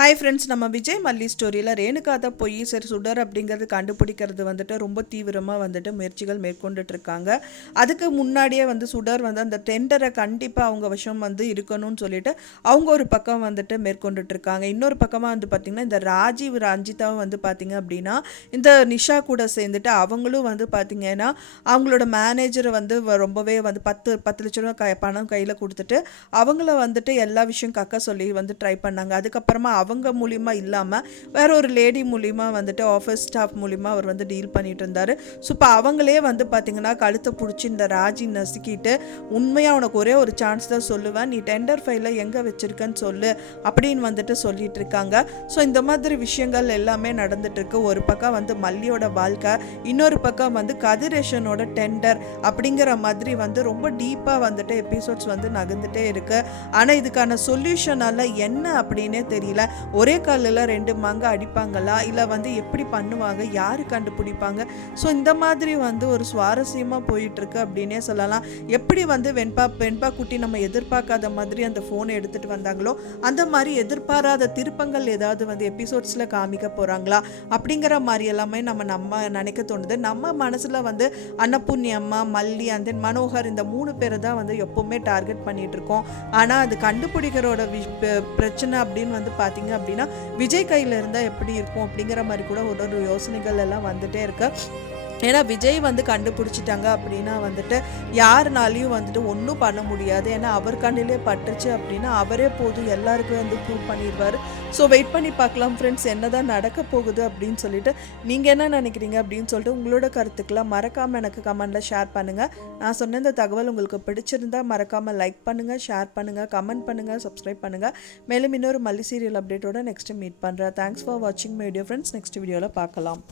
Hi friends, நம்ம விஜய் மல்லி ஸ்டோரியில் ரேணுகா தான் போய் சரி சுடர் அப்படிங்கிறது கண்டுபிடிக்கிறது வந்துட்டு ரொம்ப தீவிரமாக வந்துட்டு முயற்சிகள் மேற்கொண்டுட்டு இருக்காங்க. அதுக்கு முன்னாடியே வந்து சுடர் வந்து அந்த டெண்டரை கண்டிப்பாக அவங்க விஷயம் வந்து இருக்கணும்னு சொல்லிட்டு அவங்க ஒரு பக்கம் வந்துட்டு மேற்கொண்டுட்டு இருக்காங்க. இன்னொரு பக்கமாக வந்து பார்த்திங்கன்னா இந்த ராஜீவ் ரஞ்சிதாவும் வந்து பார்த்திங்க அப்படின்னா இந்த நிஷா கூட சேர்ந்துட்டு அவங்களும் வந்து பார்த்திங்கன்னா அவங்களோட மேனேஜரை வந்து ரொம்பவே வந்து 10 லட்ச ரூபா பணம் கையில் கொடுத்துட்டு அவங்கள வந்துட்டு எல்லா விஷயம் கக்க சொல்லி வந்து ட்ரை பண்ணாங்க. அதுக்கப்புறமா அவங்க மூலிமா இல்லாமல் வேற ஒரு லேடி மூலிமா வந்துட்டு ஆஃபீஸ் ஸ்டாஃப் மூலிமா அவர் வந்து டீல் பண்ணிட்டு இருந்தார். ஸோ இப்போ அவங்களே வந்து பார்த்திங்கன்னா கழுத்தை பிடிச்சி இந்த ராஜி நசுக்கிட்டு உண்மையாக உனக்கு ஒரே ஒரு சான்ஸ் தான் சொல்லுவேன், நீ டெண்டர் ஃபைலை எங்கே வச்சுருக்கன்னு சொல்லு அப்படின்னு வந்துட்டு சொல்லிட்டு இருக்காங்க. ஸோ இந்த மாதிரி விஷயங்கள் எல்லாமே நடந்துட்டு இருக்கு. ஒரு பக்கம் வந்து மல்லியோட வாழ்க்கை, இன்னொரு பக்கம் வந்து கதிரேஷனோட டெண்டர் அப்படிங்கிற மாதிரி வந்து ரொம்ப டீப்பாக வந்துட்டு எபிசோட்ஸ் வந்து நகர்ந்துட்டே இருக்கு. ஆனால் இதுக்கான சொல்யூஷனால என்ன அப்படின்னே தெரியல. ஒரே கல்லில் 2 மாங்க அடிப்பாங்களா, இல்லை வந்து எப்படி பண்ணுவாங்க, யாரு கண்டுபிடிப்பாங்க? ஸோ இந்த மாதிரி வந்து ஒரு சுவாரஸ்யமாக போயிட்டுருக்கு அப்படின்னே சொல்லலாம். எப்படி வந்து வெண்பா குட்டி நம்ம எதிர்பார்க்காத மாதிரி அந்த ஃபோனை எடுத்துகிட்டு வந்தாங்களோ அந்த மாதிரி எதிர்பாராத திருப்பங்கள் ஏதாவது வந்து எபிசோட்ஸில் காமிக்க போகிறாங்களா அப்படிங்கிற மாதிரி எல்லாமே நம்ம நினைக்க தோணுது. நம்ம மனசில் வந்து அன்னபூர்ணி அம்மா, மல்லி அண்ட் தென் மனோகர், இந்த 3 பேரை தான் வந்து எப்போவுமே டார்கெட் பண்ணிகிட்டு இருக்கோம். ஆனால் அது கண்டுபிடிக்கிறோட பிரச்சனை அப்படின்னு வந்து பார்த்தீங்க அப்படின்னா விஜய் கையில் இருந்தால் எப்படி இருக்கும் அப்படிங்கிற மாதிரி கூட ஒரு யோசனைகள் எல்லாம் வந்துட்டே இருக்கு. ஏன்னா விஜய் வந்து கண்டுபிடிச்சிட்டாங்க அப்படின்னா வந்துட்டு யாருனாலையும் வந்துட்டு ஒன்றும் பண்ண முடியாது. ஏன்னா அவர் கண்ணிலே பட்டுச்சு அப்படின்னா அவரே போதும் எல்லாருக்கும் வந்து ப்ரூவ் பண்ணிடுவார். ஸோ வெயிட் பண்ணி பார்க்கலாம் ஃப்ரெண்ட்ஸ், என்னதான் நடக்க போகுது அப்படின்னு சொல்லிட்டு. நீங்கள் என்ன நினைக்கிறீங்க அப்படின்னு சொல்லிட்டு உங்களோட கருத்துக்கெல்லாம் மறக்காமல் எனக்கு கமெண்ட்டில் ஷேர் பண்ணுங்கள். நான் சொன்ன இந்த தகவல் உங்களுக்கு பிடிச்சிருந்தால் மறக்காமல் லைக் பண்ணுங்கள், ஷேர் பண்ணுங்கள், கமெண்ட் பண்ணுங்கள், சப்ஸ்கிரைப் பண்ணுங்கள். மேலும் இன்னொரு மல்லி சீரியல் அப்டேட்டோட நெக்ஸ்ட்டு மீட் பண்ணுறேன். தேங்க்ஸ் ஃபார் வாட்சிங் மை வீடியோ ஃப்ரெண்ட்ஸ். நெக்ஸ்ட் வீடியோவில் பார்க்கலாம்.